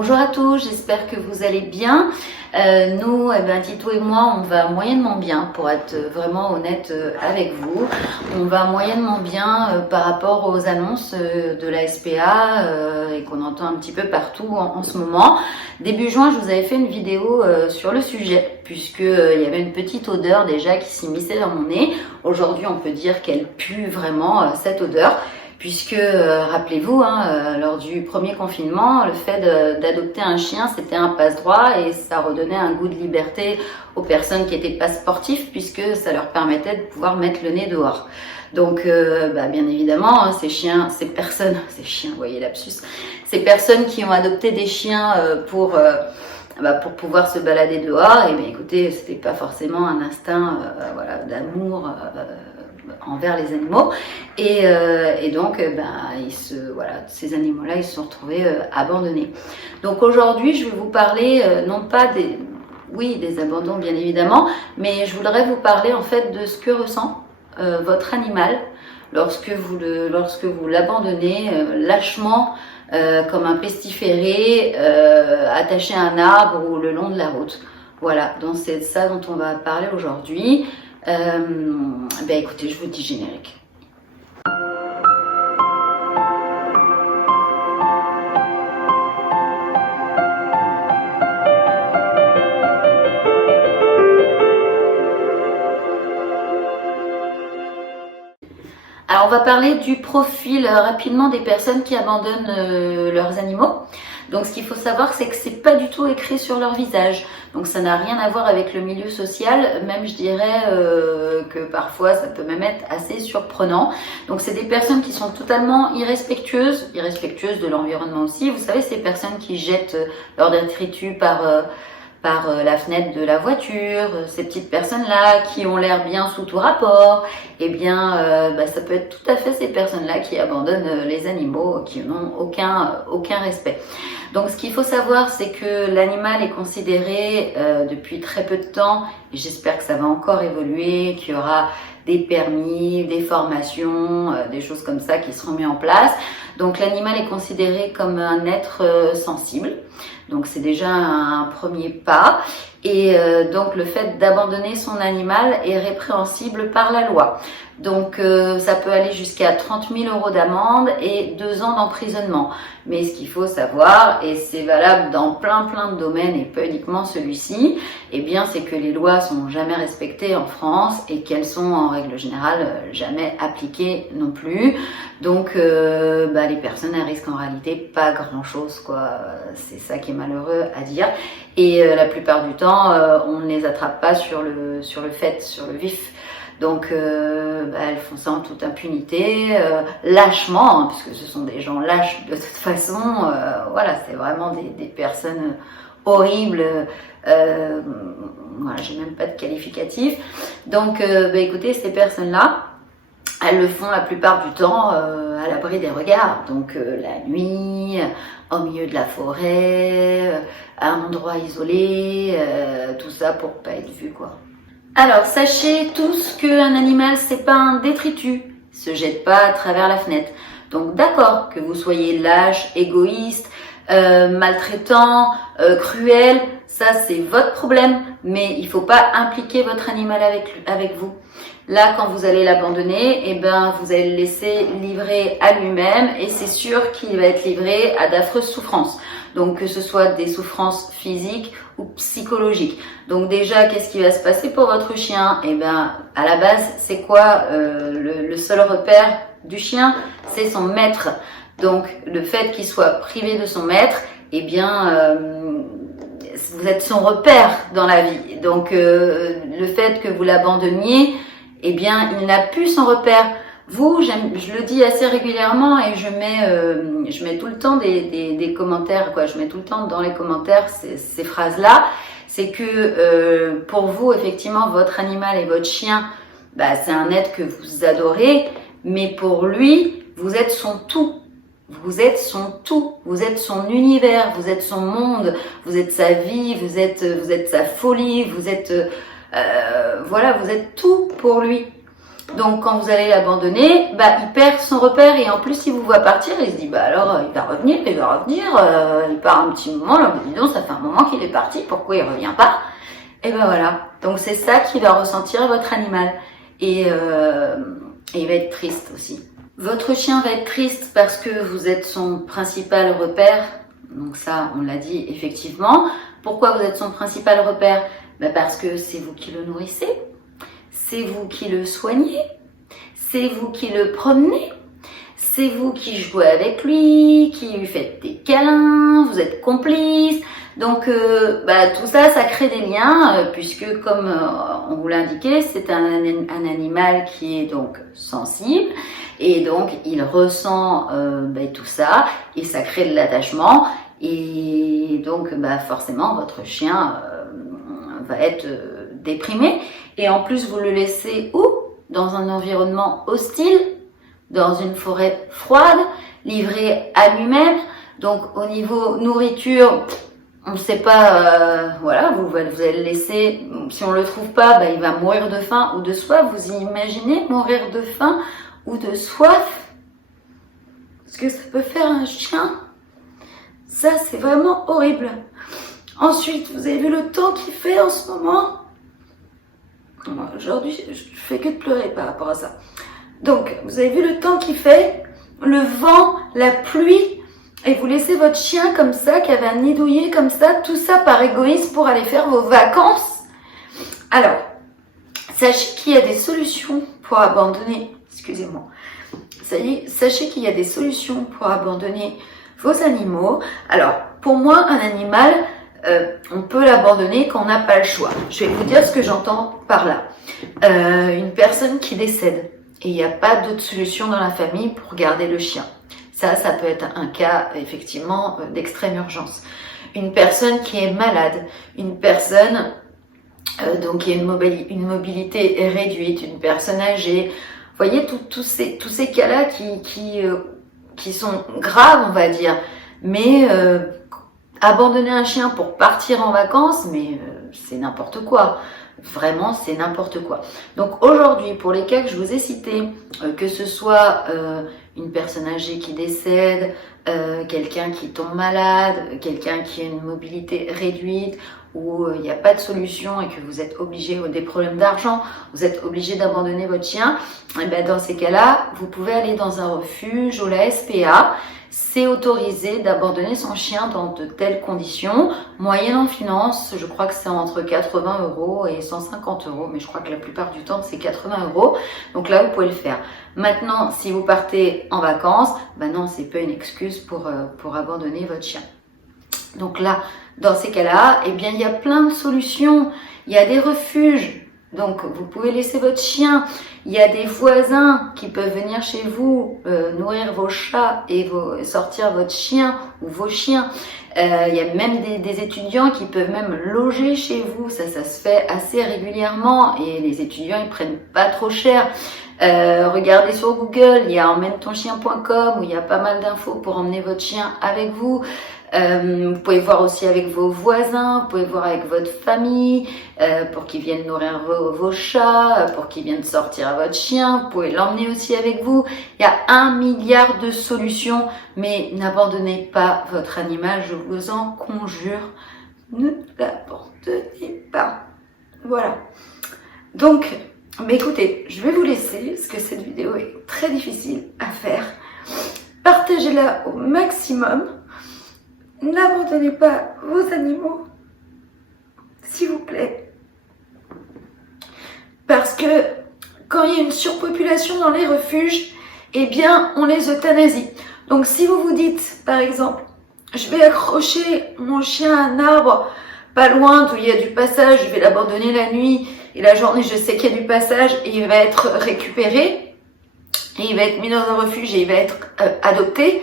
Bonjour à tous, j'espère que vous allez bien. Nous, Tito et moi, on va moyennement bien, pour être vraiment honnête avec vous. On va moyennement bien par rapport aux annonces de la SPA et qu'on entend un petit peu partout en ce moment. Début juin, je vous avais fait une vidéo sur le sujet, puisqu'il y avait une petite odeur déjà qui s'immisçait dans mon nez. Aujourd'hui, on peut dire qu'elle pue vraiment cette odeur. Puisque, rappelez-vous, lors du premier confinement, le fait d'adopter un chien, c'était un passe-droit et ça redonnait un goût de liberté aux personnes qui n'étaient pas sportives, puisque ça leur permettait de pouvoir mettre le nez dehors. Donc, bien évidemment, ces personnes, vous voyez lapsus, ces personnes qui ont adopté des chiens pour pouvoir se balader dehors, et bien écoutez, c'était pas forcément un instinct d'amour envers les animaux et donc ces animaux-là ils se sont retrouvés abandonnés. Donc aujourd'hui je vais vous parler non pas des abandons bien évidemment, mais je voudrais vous parler en fait de ce que ressent votre animal lorsque vous l'abandonnez lâchement comme un pestiféré attaché à un arbre ou le long de la route. Voilà, donc c'est de ça dont on va parler aujourd'hui. Écoutez, je vous dis générique. Alors on va parler du profil rapidement des personnes qui abandonnent leurs animaux. Donc ce qu'il faut savoir, c'est que c'est pas du tout écrit sur leur visage. Donc ça n'a rien à voir avec le milieu social, même je dirais que parfois ça peut même être assez surprenant. Donc c'est des personnes qui sont totalement irrespectueuses de l'environnement aussi. Vous savez, ces personnes qui jettent leurs détritus par la fenêtre de la voiture, ces petites personnes-là qui ont l'air bien sous tout rapport, ça peut être tout à fait ces personnes-là qui abandonnent les animaux, qui n'ont aucun respect. Donc ce qu'il faut savoir, c'est que l'animal est considéré depuis très peu de temps, et j'espère que ça va encore évoluer, qu'il y aura des permis, des formations, des choses comme ça qui seront mises en place. Donc l'animal est considéré comme un être sensible. Donc c'est déjà un premier pas. Et donc le fait d'abandonner son animal est répréhensible par la loi. Donc ça peut aller jusqu'à 30 000 € d'amende et 2 ans d'emprisonnement. Mais ce qu'il faut savoir, et c'est valable dans plein de domaines et pas uniquement celui-ci, c'est que les lois sont jamais respectées en France et qu'elles sont en règle générale jamais appliquées non plus. Donc les personnes elles risquent en réalité pas grand-chose, quoi. C'est ça qui est malheureux à dire. Et la plupart du temps, on ne les attrape pas sur le vif. Donc elles font ça en toute impunité, lâchement, puisque ce sont des gens lâches de toute façon. C'est vraiment des personnes horribles. J'ai même pas de qualificatif. Donc écoutez, ces personnes-là, elles le font la plupart du temps à l'abri des regards. Donc la nuit, au milieu de la forêt, à un endroit isolé, tout ça pour pas être vu, quoi. Alors, sachez tous qu'un animal, c'est pas un détritus, se jette pas à travers la fenêtre. Donc, d'accord, que vous soyez lâche, égoïste, maltraitant, cruel, ça c'est votre problème, mais il faut pas impliquer votre animal avec vous. Là, quand vous allez l'abandonner, vous allez le laisser livrer à lui-même et c'est sûr qu'il va être livré à d'affreuses souffrances. Donc, que ce soit des souffrances physiques ou psychologiques. Donc déjà, qu'est-ce qui va se passer pour votre chien? À la base, c'est quoi le seul repère du chien? C'est son maître. Donc, le fait qu'il soit privé de son maître, vous êtes son repère dans la vie. Donc, le fait que vous l'abandonniez, il n'a plus son repère. Vous, je le dis assez régulièrement et je mets tout le temps des commentaires, quoi. Je mets tout le temps dans les commentaires ces phrases-là. C'est que pour vous, effectivement, votre animal et votre chien, c'est un être que vous adorez, mais pour lui, vous êtes son tout. Vous êtes son tout, vous êtes son univers, vous êtes son monde, vous êtes sa vie, vous êtes sa folie, vous êtes tout pour lui. Donc quand vous allez l'abandonner, il perd son repère et en plus s'il vous voit partir, il se dit alors il va revenir, il part un petit moment, là, dis donc ça fait un moment qu'il est parti, pourquoi il revient pas? Et voilà, donc c'est ça qui va ressentir votre animal et il va être triste aussi. Votre chien va être triste parce que vous êtes son principal repère, donc ça on l'a dit effectivement. Pourquoi vous êtes son principal repère? Parce que c'est vous qui le nourrissez. C'est vous qui le soignez, c'est vous qui le promenez, c'est vous qui jouez avec lui, qui lui faites des câlins, vous êtes complice. Donc tout ça, ça crée des liens puisque comme on vous l'a indiqué, c'est un animal qui est donc sensible et donc il ressent tout ça et ça crée de l'attachement et donc forcément votre chien va être déprimé. Et en plus, vous le laissez où? Dans un environnement hostile, dans une forêt froide, livré à lui-même. Donc, au niveau nourriture, on ne sait pas, voilà, vous allez le laisser. Si on ne le trouve pas, il va mourir de faim ou de soif. Vous imaginez mourir de faim ou de soif? Ce que ça peut faire un chien, ça, c'est vraiment horrible. Ensuite, vous avez vu le temps qu'il fait en ce moment? Aujourd'hui, je fais que de pleurer par rapport à ça. Donc, vous avez vu le temps qu'il fait, le vent, la pluie, et vous laissez votre chien comme ça, qui avait un nid douillet comme ça, tout ça par égoïsme pour aller faire vos vacances. Alors, sachez qu'il y a des solutions pour abandonner, excusez-moi, sachez qu'il y a des solutions pour abandonner vos animaux. Alors, pour moi, un animal, on peut l'abandonner quand on n'a pas le choix. Je vais vous dire ce que j'entends par là. Une personne qui décède et il n'y a pas d'autre solution dans la famille pour garder le chien. Ça peut être un cas effectivement d'extrême urgence. Une personne qui est malade, une personne donc qui a une mobilité réduite, une personne âgée. Vous voyez tous ces cas-là qui sont graves, on va dire. Mais abandonner un chien pour partir en vacances, mais c'est n'importe quoi. Vraiment, c'est n'importe quoi. Donc aujourd'hui, pour les cas que je vous ai cités, que ce soit une personne âgée qui décède, quelqu'un qui tombe malade, quelqu'un qui a une mobilité réduite, où il n'y a pas de solution et que vous êtes obligé, ou des problèmes d'argent, vous êtes obligé d'abandonner votre chien, et dans ces cas-là, vous pouvez aller dans un refuge ou la SPA. C'est autorisé d'abandonner son chien dans de telles conditions. Moyenne en finance, je crois que c'est entre 80 € et 150 €, mais je crois que la plupart du temps, c'est 80 €. Donc là, vous pouvez le faire. Maintenant, si vous partez en vacances, non, c'est pas une excuse pour abandonner votre chien. Donc là, dans ces cas-là, il y a plein de solutions. Il y a des refuges. Donc, vous pouvez laisser votre chien. Il y a des voisins qui peuvent venir chez vous nourrir vos chats et sortir votre chien ou vos chiens. Il y a même des étudiants qui peuvent même loger chez vous. Ça se fait assez régulièrement et les étudiants, ils prennent pas trop cher. Regardez sur Google, il y a emmène-ton-chien.com où il y a pas mal d'infos pour emmener votre chien avec vous. Vous pouvez voir aussi avec vos voisins, vous pouvez voir avec votre famille pour qu'ils viennent nourrir vos chats, pour qu'ils viennent sortir votre chien. Vous pouvez l'emmener aussi avec vous. Il y a 1 milliard de solutions, mais n'abandonnez pas votre animal, je vous en conjure. Ne l'abandonnez pas. Voilà. Donc, écoutez, je vais vous laisser parce que cette vidéo est très difficile à faire. Partagez-la au maximum. N'abandonnez pas vos animaux, s'il vous plaît. Parce que quand il y a une surpopulation dans les refuges, on les euthanasie. Donc si vous vous dites, par exemple, je vais accrocher mon chien à un arbre pas loin d'où il y a du passage, je vais l'abandonner la nuit et la journée je sais qu'il y a du passage et il va être récupéré et il va être mis dans un refuge et il va être adopté.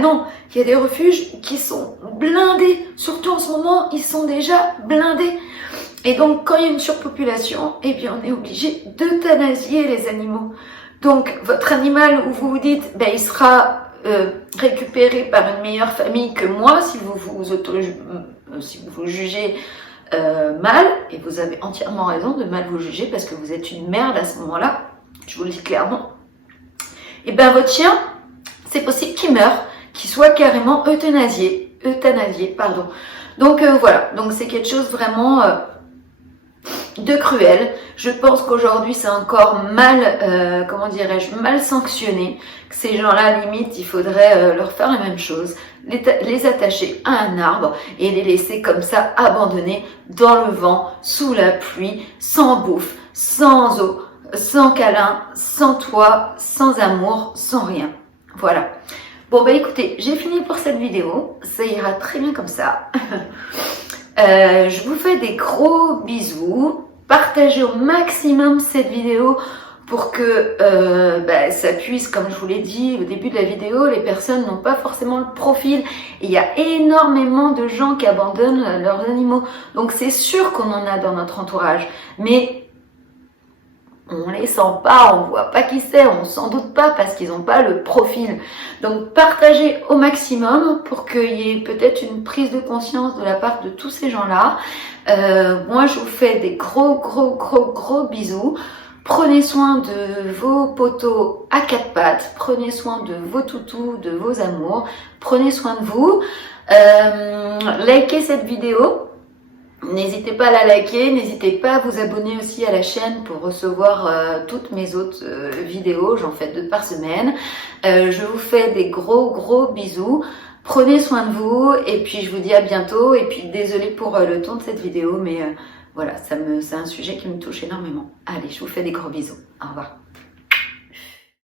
Non, il y a des refuges qui sont blindés, surtout en ce moment, ils sont déjà blindés. Et donc, quand il y a une surpopulation, on est obligé d'euthanasier les animaux. Donc, votre animal, où vous vous dites, il sera récupéré par une meilleure famille que moi, si vous vous jugez mal, et vous avez entièrement raison de mal vous juger, parce que vous êtes une merde à ce moment-là, je vous le dis clairement, et bien votre chien, c'est possible qu'il meure, qu'il soit carrément euthanasié, pardon. Donc voilà, donc c'est quelque chose vraiment de cruel. Je pense qu'aujourd'hui c'est encore mal, comment dirais-je, mal sanctionné. Que ces gens-là, limite, il faudrait leur faire la même chose, les attacher à un arbre et les laisser comme ça abandonnés dans le vent, sous la pluie, sans bouffe, sans eau, sans câlin, sans toit, sans amour, sans rien. Voilà. Bon bah écoutez, j'ai fini pour cette vidéo, ça ira très bien comme ça. Je vous fais des gros bisous, partagez au maximum cette vidéo pour que ça puisse, comme je vous l'ai dit au début de la vidéo, les personnes n'ont pas forcément le profil. Et il y a énormément de gens qui abandonnent leurs animaux, donc c'est sûr qu'on en a dans notre entourage, mais on les sent pas, on voit pas qui c'est, on s'en doute pas parce qu'ils n'ont pas le profil. Donc partagez au maximum pour qu'il y ait peut-être une prise de conscience de la part de tous ces gens-là. Moi je vous fais des gros bisous. Prenez soin de vos potos à quatre pattes, prenez soin de vos toutous, de vos amours, prenez soin de vous. Likez cette vidéo. N'hésitez pas à la liker, n'hésitez pas à vous abonner aussi à la chaîne pour recevoir toutes mes autres vidéos, j'en fais 2 par semaine. Je vous fais des gros bisous, prenez soin de vous et puis je vous dis à bientôt. Et puis désolée pour le ton de cette vidéo, mais voilà, c'est un sujet qui me touche énormément. Allez, je vous fais des gros bisous, au revoir.